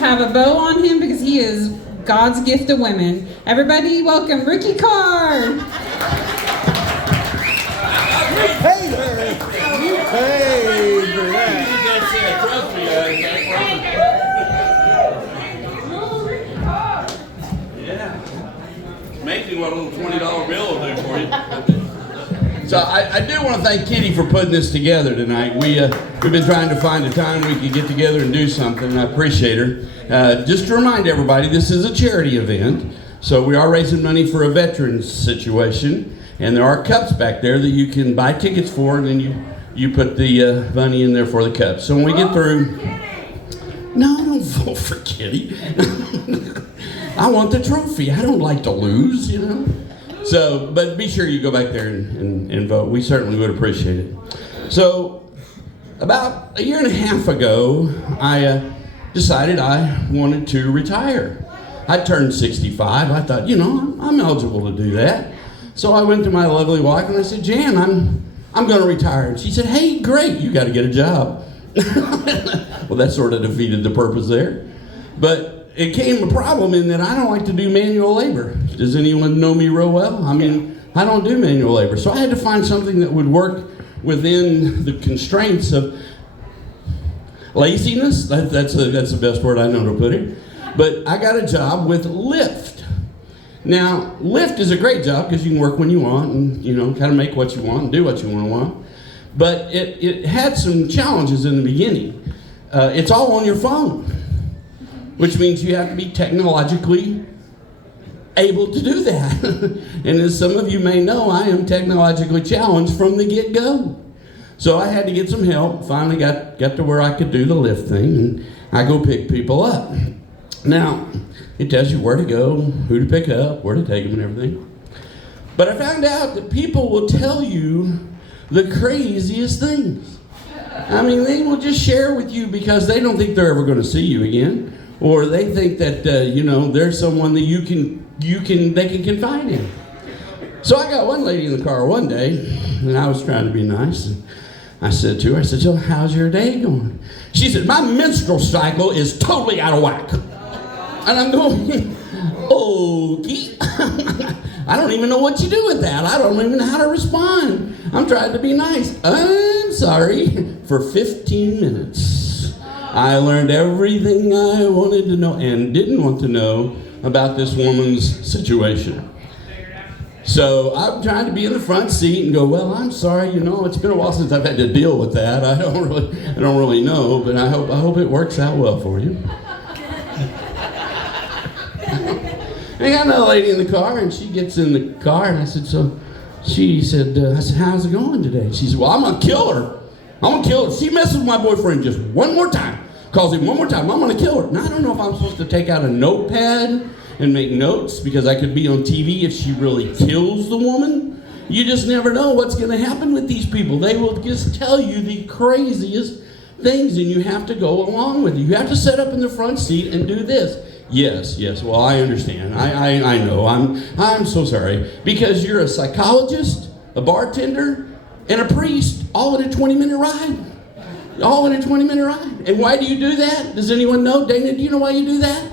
have a bow on him because he is God's gift to women. Everybody welcome Rickey Carr. Hey there! You paid for that. Yeah. It's amazing what a little $20 bill will do for you. So I do want to thank Kitty for putting this together tonight. We've been trying to find a time we could get together and do something, and I appreciate her. Just to remind everybody, this is a charity event, so we are raising money for a veterans situation, and there are cups back there that you can buy tickets for, and then you put the money in there for the cups. So when we get through... No, don't vote for Kitty. I want the trophy. I don't like to lose, you know. So, but be sure you go back there and vote. We certainly would appreciate it. So, about a year and a half ago, I decided I wanted to retire. I turned 65. I thought, you know, I'm eligible to do that. So I went to my lovely wife and I said, Jan, I'm going to retire. And she said, hey, great, you got to get a job. Well, that sort of defeated the purpose there. But it came a problem in that I don't like to do manual labor. Does anyone know me real well? I mean, I don't do manual labor. So I had to find something that would work within the constraints of laziness. That's the best word I know to put it. But I got a job with Lyft. Now, Lyft is a great job because you can work when you want and, you know, kind of make what you want and do what you want. But it had some challenges in the beginning. It's all on your phone, which means you have to be technologically able to do that. And as some of you may know, I am technologically challenged from the get-go. So I had to get some help. Finally got to where I could do the Lyft thing, and I go pick people up. Now, it tells you where to go, who to pick up, where to take them and everything. But I found out that people will tell you the craziest things. I mean, they will just share with you because they don't think they're ever going to see you again, or they think that you know, there's someone that they can confide in. So I got one lady in the car one day, and I was trying to be nice, and I said to her, so how's your day going? She said, my menstrual cycle is totally out of whack. And I'm going, okay. I don't even know what you do with that. I don't even know how to respond. I'm trying to be nice. I'm sorry. For 15 minutes, I learned everything I wanted to know and didn't want to know about this woman's situation. So I'm trying to be in the front seat and go, well, I'm sorry, you know, it's been a while since I've had to deal with that. I don't really know, but I hope it works out well for you. I got another lady in the car, and she gets in the car, and I said, I said, how's it going today? She said, well, I'm going to kill her. I'm going to kill her. She messes with my boyfriend just one more time, calls him one more time, I'm going to kill her. Now, I don't know if I'm supposed to take out a notepad and make notes, because I could be on TV if she really kills the woman. You just never know what's going to happen with these people. They will just tell you the craziest things, and you have to go along with it. You have to sit up in the front seat and do this. Yes, well, I understand. I know. I'm so sorry. Because you're a psychologist, a bartender, and a priest, all in a 20-minute ride. All in a 20-minute ride. And why do you do that? Does anyone know? Dana, do you know why you do that?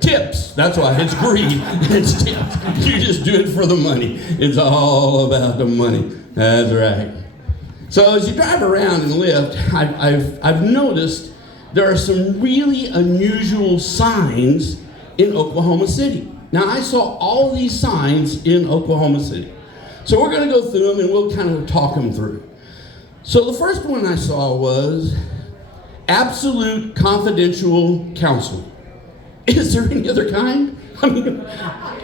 Tips. That's why. It's greed. It's tips. You just do it for the money. It's all about the money. That's right. So as you drive around in Lyft, I've noticed there are some really unusual signs in Oklahoma City. Now, I saw all these signs in Oklahoma City. So we're going to go through them, and we'll kind of talk them through. So the first one I saw was absolute confidential counseling. Is there any other kind? I mean,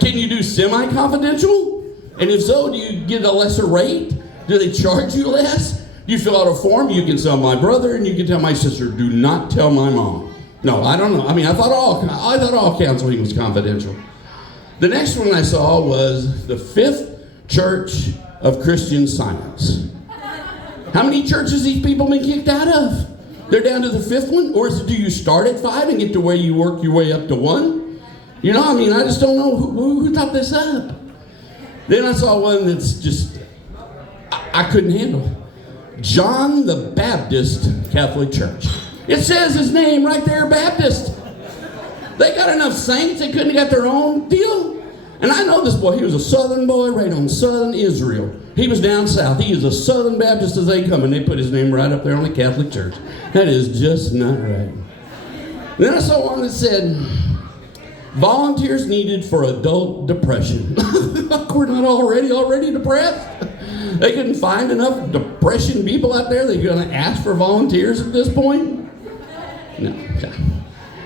can you do semi-confidential? And if so, do you get a lesser rate? Do they charge you less? You fill out a form, you can tell my brother and you can tell my sister, do not tell my mom. No, I don't know. I mean, I thought all counseling was confidential. The next one I saw was the Fifth Church of Christian Science. How many churches these people been kicked out of? They're down to the fifth one? Or do you start at 5 and get to where you work your way up to 1? You know, I mean, I just don't know who thought this up. Then I saw one that's just, I couldn't handle. John the Baptist Catholic Church. It says his name right there, Baptist. They got enough saints, they couldn't have got their own deal. And I know this boy, he was a southern boy right on southern Israel. He was down south. He is a Southern Baptist as they come, and they put his name right up there on the Catholic Church. That is just not right. Then I saw one that said, volunteers needed for adult depression. We're not already depressed. They couldn't find enough depression people out there. They're going to ask for volunteers at this point? No.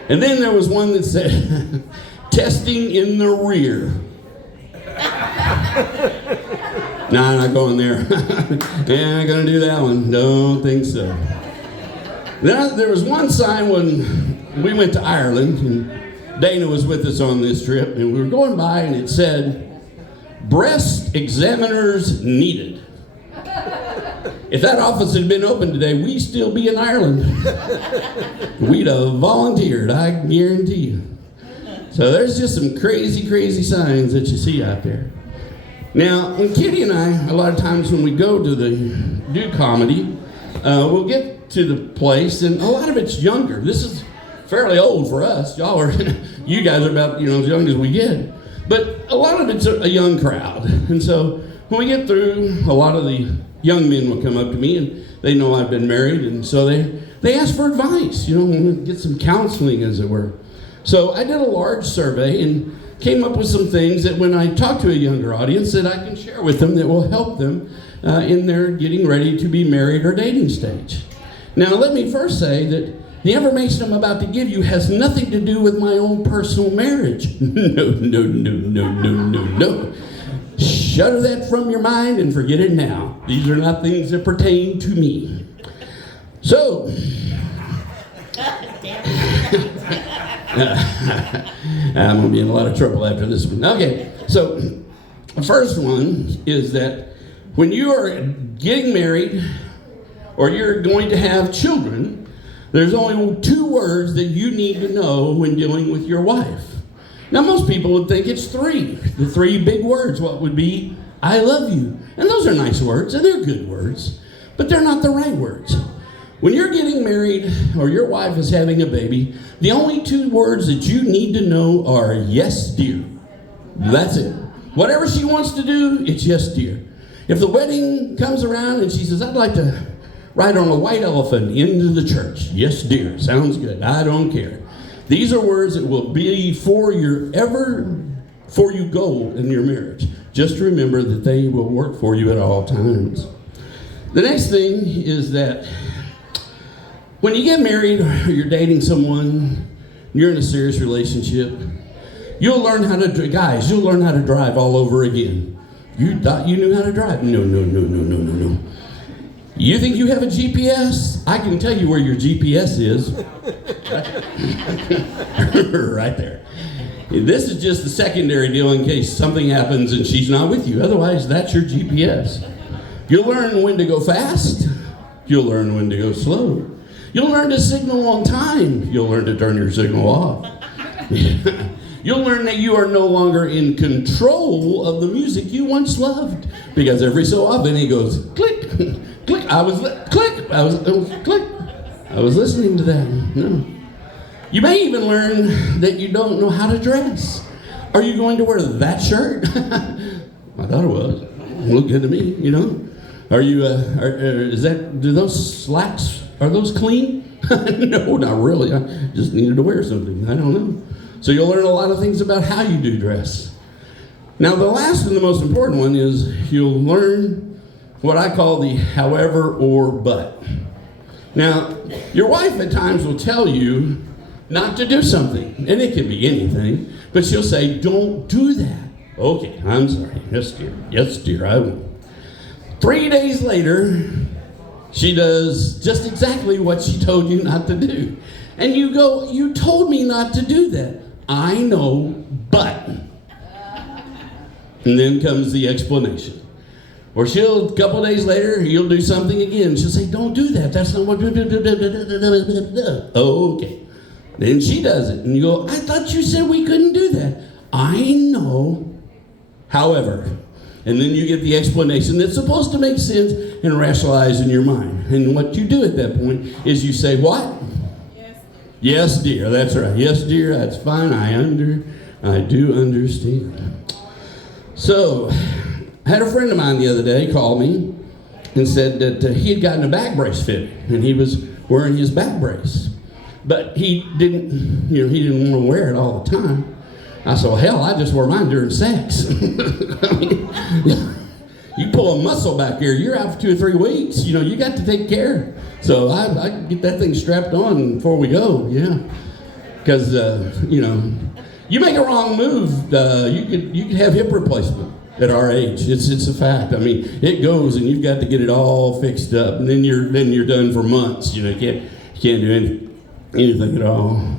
And then there was one that said, testing in the rear. No, I'm not going there. Yeah, I'm going to do that one. Don't think so. Then there was one sign when we went to Ireland, and Dana was with us on this trip, and we were going by, and it said, breast examiners needed. If that office had been open today, we'd still be in Ireland. We'd have volunteered, I guarantee you. So there's just some crazy, crazy signs that you see out there. Now, when Kitty and I, a lot of times when we go to do comedy, we'll get to the place, and a lot of it's younger. This is fairly old for us. You guys are about, as young as we get. But a lot of it's a young crowd. And so when we get through, a lot of the young men will come up to me, and they know I've been married, and so they ask for advice, get some counseling, as it were. So I did a large survey and came up with some things that when I talk to a younger audience that I can share with them that will help them in their getting ready to be married or dating stage. Now, let me first say that the information I'm about to give you has nothing to do with my own personal marriage. No. Shudder that from your mind and forget it now. These are not things that pertain to me. So, I'm going to be in a lot of trouble after this one. Okay, so the first one is that when you are getting married or you're going to have children, there's only 2 words that you need to know when dealing with your wife. Now, most people would think it's 3. The 3 big words, what would be, I love you. And those are nice words, and they're good words, but they're not the right words. When you're getting married or your wife is having a baby, the only 2 words that you need to know are yes, dear. That's it. Whatever she wants to do, it's yes, dear. If the wedding comes around and she says, I'd like to ride on a white elephant into the church. Yes, dear. Sounds good. I don't care. These are words that will be for you go in your marriage. Just remember that they will work for you at all times. The next thing is that when you get married or you're dating someone, you're in a serious relationship, you'll learn how to drive all over again. You thought you knew how to drive. No. You think you have a GPS? I can tell you where your GPS is. Right there. This is just the secondary deal in case something happens and she's not with you. Otherwise, that's your GPS. You'll learn when to go fast. You'll learn when to go slow. You'll learn to signal on time. You'll learn to turn your signal off. You'll learn that you are no longer in control of the music you once loved. Because every so often he goes, click, click, I was listening to that. No. You may even learn that you don't know how to dress. Are you going to wear that shirt? I thought it was. Looked good to me, Are you, do those slacks, are those clean? No, not really. I just needed to wear something. I don't know. So you'll learn a lot of things about how you do dress. Now, the last and the most important one is you'll learn what I call the however or but. Now, your wife at times will tell you not to do something, and it can be anything, but she'll say, don't do that. Okay, I'm sorry. Yes, dear, I won't. 3 days later, she does just exactly what she told you not to do. And you go, you told me not to do that. I know, but. And then comes the explanation. Or a couple days later, you'll do something again. She'll say, don't do that. That's not what. Okay. Then she does it. And you go, I thought you said we couldn't do that. I know. However. And then you get the explanation that's supposed to make sense and rationalize in your mind. And what you do at that point is you say, what? Yes, dear, that's right. Yes, dear, that's fine. I do understand. So, I had a friend of mine the other day call me and said that he had gotten a back brace fitted, and he was wearing his back brace. But he didn't want to wear it all the time. I said, well, hell, I just wear mine during sex. I mean, you pull a muscle back here, you're out for 2 or 3 weeks. You got to take care. So I get that thing strapped on before we go, yeah. Because, you make a wrong move, you could have hip replacement at our age. It's a fact. I mean, it goes and you've got to get it all fixed up, and then you're done for months. You can't do anything at all.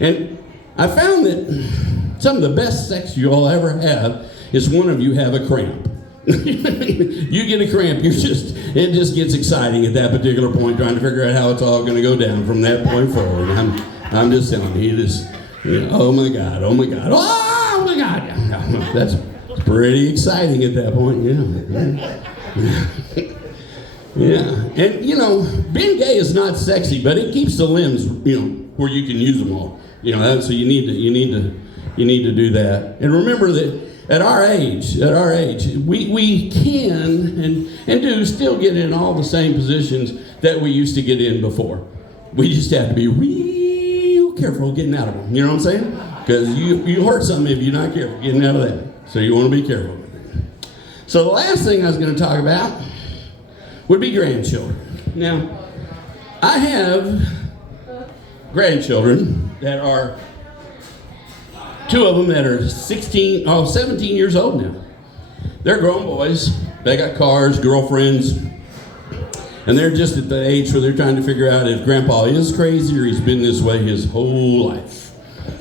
And I found that some of the best sex you'll ever have is one of you have a cramp. You get a cramp, it just gets exciting at that particular point, trying to figure out how it's all going to go down from that point forward. I'm just telling you, oh my God, oh my God, oh my God. That's pretty exciting at that point, yeah. Yeah, and being gay is not sexy, but it keeps the limbs, where you can use them all. So you need to do that. And remember that at our age, we can and do still get in all the same positions that we used to get in before. We just have to be real careful getting out of them. You know what I'm saying? Because you hurt something if you're not careful getting out of that. So you want to be careful with it. So the last thing I was going to talk about would be grandchildren. Now, I have grandchildren that are, 2 of them that are 17 years old now. They're grown boys. They got cars, girlfriends, and they're just at the age where they're trying to figure out if Grandpa is crazy or he's been this way his whole life.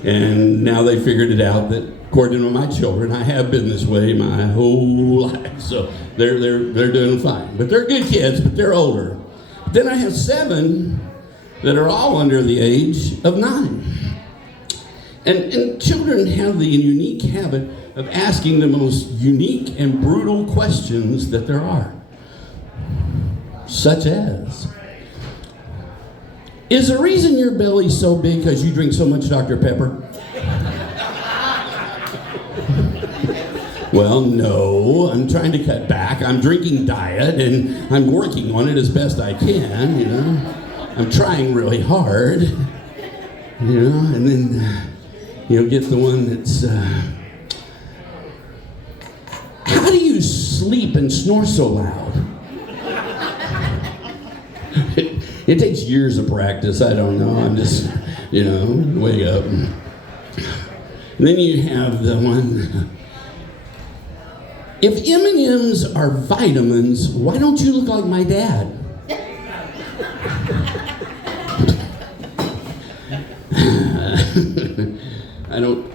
And now they figured it out that, according to my children, I have been this way my whole life. So they're doing fine. But they're good kids, but they're older. Then I have 7 that are all under the age of 9. And children have the unique habit of asking the most unique and brutal questions that there are. Such as, is the reason your belly's so big because you drink so much Dr. Pepper? Well, no, I'm trying to cut back. I'm drinking diet, and I'm working on it as best I can, I'm trying really hard, and then, get the one that's, how do you sleep and snore so loud? It takes years of practice, I don't know, I'm just, wake up. And then you have the one, if M&Ms are vitamins, why don't you look like my dad?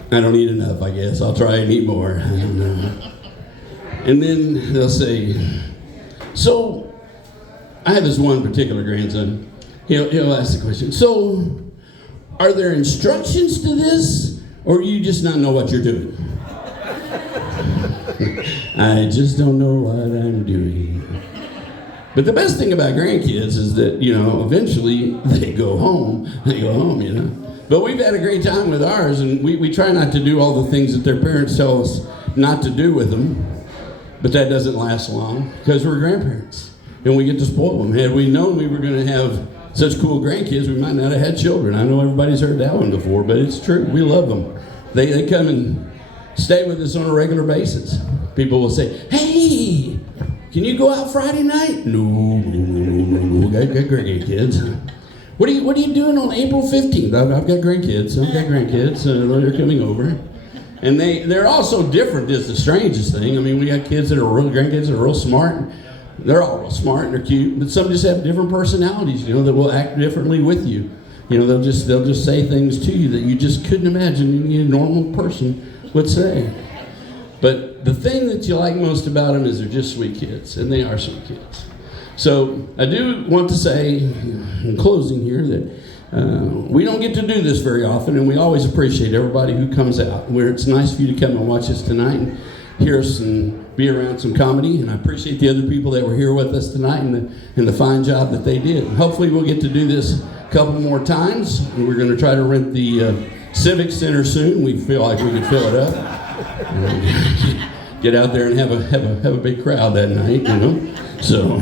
I don't eat enough, I guess. I'll try and eat more. I don't know. And then they'll say, so, I have this one particular grandson. He'll ask the question, so, are there instructions to this, or you just not know what you're doing? I just don't know what I'm doing. But the best thing about grandkids is that, eventually they go home, But we've had a great time with ours, and we try not to do all the things that their parents tell us not to do with them. But that doesn't last long, because we're grandparents, and we get to spoil them. Had we known we were going to have such cool grandkids, we might not have had children. I know everybody's heard that one before, but it's true. We love them. They come and stay with us on a regular basis. People will say, hey, can you go out Friday night? No. Got grandkids. What are you doing on April 15th? I've got grandkids. They're coming over. And they're all so different. It's the strangest thing. I mean, we got grandkids that are real smart. They're all real smart and they're cute, but some just have different personalities, that will act differently with you. They'll just say things to you that you just couldn't imagine any normal person would say. But the thing that you like most about them is they're just sweet kids, and they are sweet kids. So I do want to say, in closing here, that we don't get to do this very often, and we always appreciate everybody who comes out. It's nice for you to come and watch us tonight and hear us and be around some comedy, and I appreciate the other people that were here with us tonight and the fine job that they did. And hopefully we'll get to do this couple more times. We're going to try to rent the Civic Center soon. We feel like we could fill it up. Get out there and have a big crowd that night, you know. So,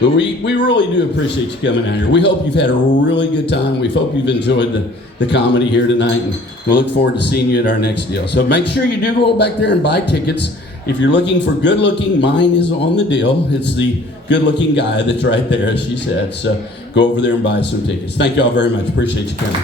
but we really do appreciate you coming out here. We hope you've had a really good time. We hope you've enjoyed the comedy here tonight, and we look forward to seeing you at our next deal. So make sure you do go back there and buy tickets. If you're looking for good looking, mine is on the deal. It's the good looking guy that's right there, as she said. So go over there and buy some tickets. Thank you all very much. Appreciate you coming.